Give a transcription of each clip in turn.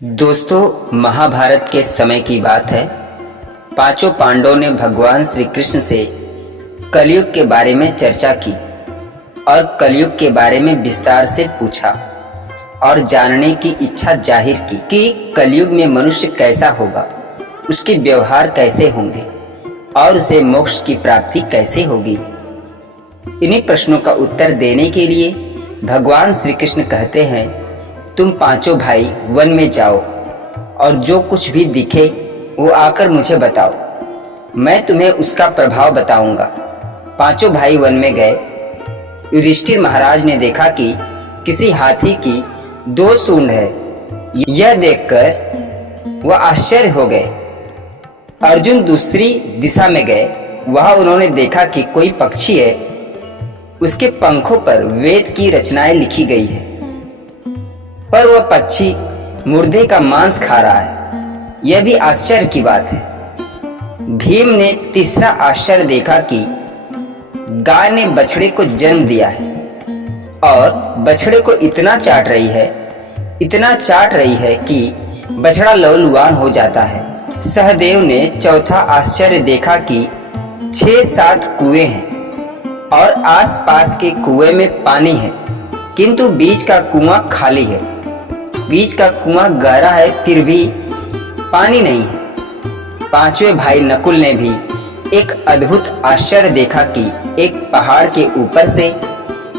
दोस्तों, महाभारत के समय की बात है। पांचों पांडवों ने भगवान श्री कृष्ण से कलयुग के बारे में चर्चा की और कलयुग के बारे में विस्तार से पूछा और जानने की इच्छा जाहिर की कि कलयुग में मनुष्य कैसा होगा, उसके व्यवहार कैसे होंगे और उसे मोक्ष की प्राप्ति कैसे होगी। इन्हीं प्रश्नों का उत्तर देने के लिए भगवान श्री कृष्ण कहते हैं, तुम पांचों भाई वन में जाओ और जो कुछ भी दिखे वो आकर मुझे बताओ, मैं तुम्हें उसका प्रभाव बताऊंगा। पांचों भाई वन में गए। युधिष्ठिर महाराज ने देखा कि किसी हाथी की 2 सूंड है। यह देखकर वह आश्चर्य हो गए। अर्जुन दूसरी दिशा में गए। वहां उन्होंने देखा कि कोई पक्षी है, उसके पंखों पर वेद की रचनाएं लिखी गई है, पर वह पक्षी मुर्दे का मांस खा रहा है। यह भी आश्चर्य की बात है। भीम ने तीसरा आश्चर्य देखा कि गाय ने बछड़े को जन्म दिया है और बछड़े को इतना चाट रही है कि बछड़ा लहूलुहान हो जाता है। सहदेव ने चौथा आश्चर्य देखा कि 6-7 कुएं हैं और आसपास के कुएं में पानी है, किंतु बीच का कुआं खाली है। बीच का कुआं गहरा है, फिर भी पानी नहीं है। पांचवें भाई नकुल ने भी एक अद्भुत आश्चर्य देखा कि एक पहाड़ के ऊपर से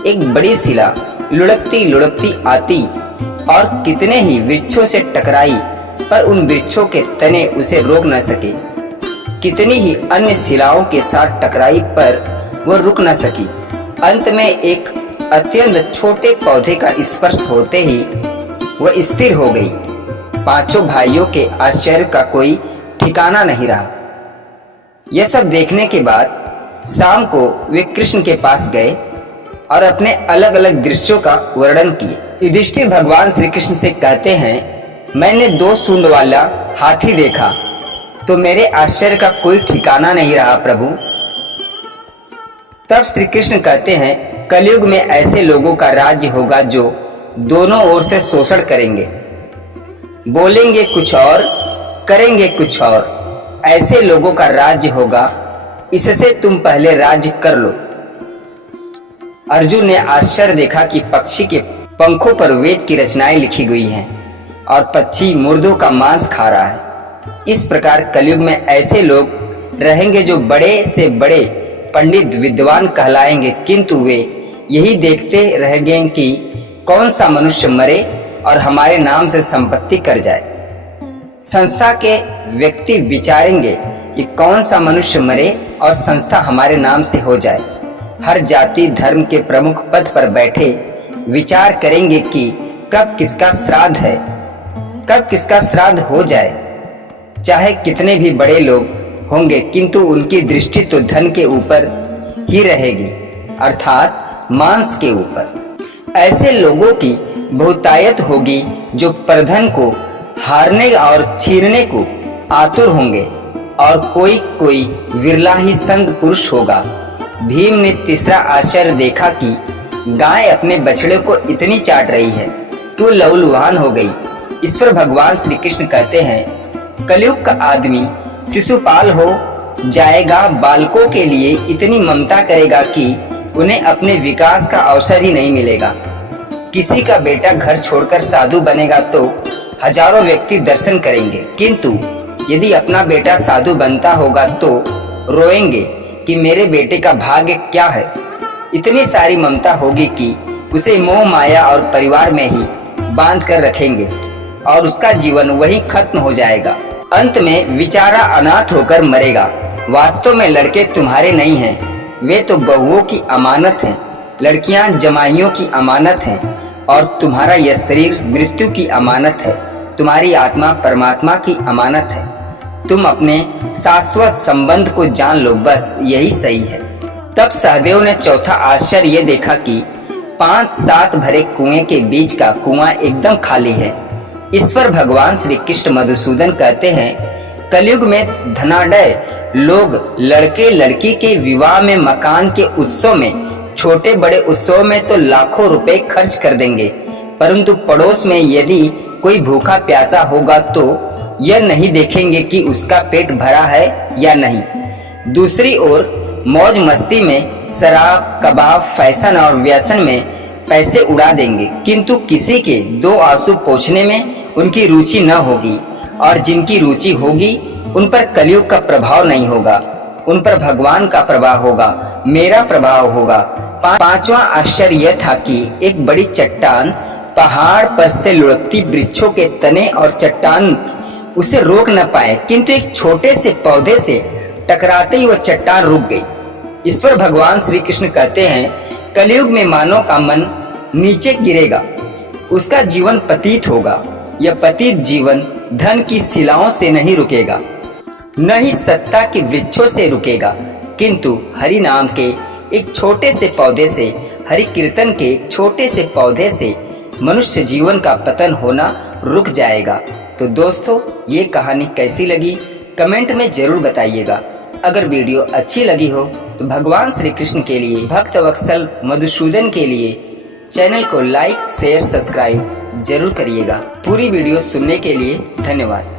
एक बड़ी शिला लुढ़कती लुढ़कती आती और कितने ही वृक्षों से टकराई, पर उन वृक्षों के तने उसे रोक न सके। कितनी ही अन्य शिलाओं के साथ टकराई, पर वह रुक न सकी। अंत में एक अत्यंत छोटे पौधे का स्पर्श होते ही वह स्थिर हो गई। पांचों भाइयों के आश्चर्य का कोई ठिकाना नहीं रहा। यह सब देखने के बाद शाम को वे कृष्ण के पास गए और अपने अलग अलग दृश्यों का वर्णन किए। युधिष्ठिर भगवान श्री कृष्ण से कहते हैं, मैंने 2 सूंड वाला हाथी देखा तो मेरे आश्चर्य का कोई ठिकाना नहीं रहा प्रभु। तब श्री कृष्ण कहते हैं, कलयुग में ऐसे लोगों का राज्य होगा जो दोनों ओर से शोषण करेंगे, बोलेंगे कुछ और करेंगे कुछ और। ऐसे लोगों का राज्य होगा, इससे तुम पहले राज्य कर लो। अर्जुन ने आश्चर्य देखा कि पक्षी के पंखों पर वेद की रचनाएं लिखी गई हैं और पक्षी मुर्दों का मांस खा रहा है। इस प्रकार कलयुग में ऐसे लोग रहेंगे जो बड़े से बड़े पंडित विद्वान कहलाएंगे, किंतु वे यही देखते रह गए कि कौन सा मनुष्य मरे और हमारे नाम से संपत्ति कर जाए। संस्था के व्यक्ति विचारेंगे कि कौन सा मनुष्य मरे और संस्था हमारे नाम से हो जाए। हर जाति धर्म के प्रमुख पद पर बैठे विचार करेंगे कि कब किसका श्राद्ध है, कब किसका श्राद्ध हो जाए। चाहे कितने भी बड़े लोग होंगे, किंतु उनकी दृष्टि तो धन के ऊपर ही रहेगी, अर्थात मांस के ऊपर। ऐसे लोगों की बहुतायत होगी जो प्रधन को हारने और छीनने को आतुर होंगे, और कोई कोई विरला ही संत पुरुष होगा। भीम ने तीसरा आश्चर्य देखा कि गाय अपने बछड़े को इतनी चाट रही है कि वो लहूलुहान हो गई। इस पर भगवान श्री कृष्ण कहते हैं, कलयुग का आदमी शिशुपाल हो जाएगा, बालकों के लिए इतनी ममता करेगा कि उन्हें अपने विकास का अवसर ही नहीं मिलेगा। किसी का बेटा घर छोड़कर साधु बनेगा तो हजारों व्यक्ति दर्शन करेंगे, किंतु यदि अपना बेटा साधु बनता होगा तो रोएंगे कि मेरे बेटे का भाग्य क्या है। इतनी सारी ममता होगी कि उसे मोह माया और परिवार में ही बांध कर रखेंगे और उसका जीवन वही खत्म हो जाएगा। अंत में बेचारा अनाथ होकर मरेगा। वास्तव में लड़के तुम्हारे नहीं हैं, वे तो बहुओं की अमानत हैं। लड़कियां जमाइयों की अमानत हैं और तुम्हारा यह शरीर मृत्यु की अमानत है। तुम्हारी आत्मा परमात्मा की अमानत है। तुम अपने शाश्वत संबंध को जान लो, बस यही सही है। तब सहदेव ने चौथा आश्चर्य ये देखा कि 5-7 भरे कुएं के बीच का कुआं एकदम खाली है। इस पर भगवान श्री कृष्ण मधुसूदन कहते हैं, कलयुग में धनाढ्य लोग लड़के लड़की के विवाह में, मकान के उत्सव में, छोटे बड़े उत्सव में तो लाखों रुपए खर्च कर देंगे, परंतु पड़ोस में यदि कोई भूखा प्यासा होगा तो यह नहीं देखेंगे कि उसका पेट भरा है या नहीं। दूसरी ओर मौज मस्ती में शराब, कबाब, फैशन और व्यसन में पैसे उड़ा देंगे, किंतु किसी के दो आंसू पोंछने में उनकी रुचि न होगी, और जिनकी रुचि होगी उन पर कलयुग का प्रभाव नहीं होगा, उन पर भगवान का प्रभाव होगा, मेरा प्रभाव होगा। पांचवा आश्चर्य यह था कि एक बड़ी चट्टान पहाड़ पर से लुढ़कती वृक्षों के तने और चट्टान उसे रोक न पाए, किंतु एक छोटे से पौधे से टकराते ही वह चट्टान रुक गई। इस पर भगवान श्री कृष्ण कहते हैं, कलयुग में मानव का मन नीचे गिरेगा, उसका जीवन पतित होगा। यह पतित जीवन धन की शिलाओं से नहीं रुकेगा, न ही सत्ता के वृक्षों से रुकेगा, किंतु हरि नाम के एक छोटे से पौधे से, हरि कीर्तन के एक छोटे से पौधे से मनुष्य जीवन का पतन होना रुक जाएगा। तो दोस्तों, ये कहानी कैसी लगी कमेंट में जरूर बताइएगा। अगर वीडियो अच्छी लगी हो तो भगवान श्री कृष्ण के लिए, भक्त वत्सल मधुसूदन के लिए चैनल को लाइक, शेयर, सब्सक्राइब जरूर करिएगा। पूरी वीडियो सुनने के लिए धन्यवाद।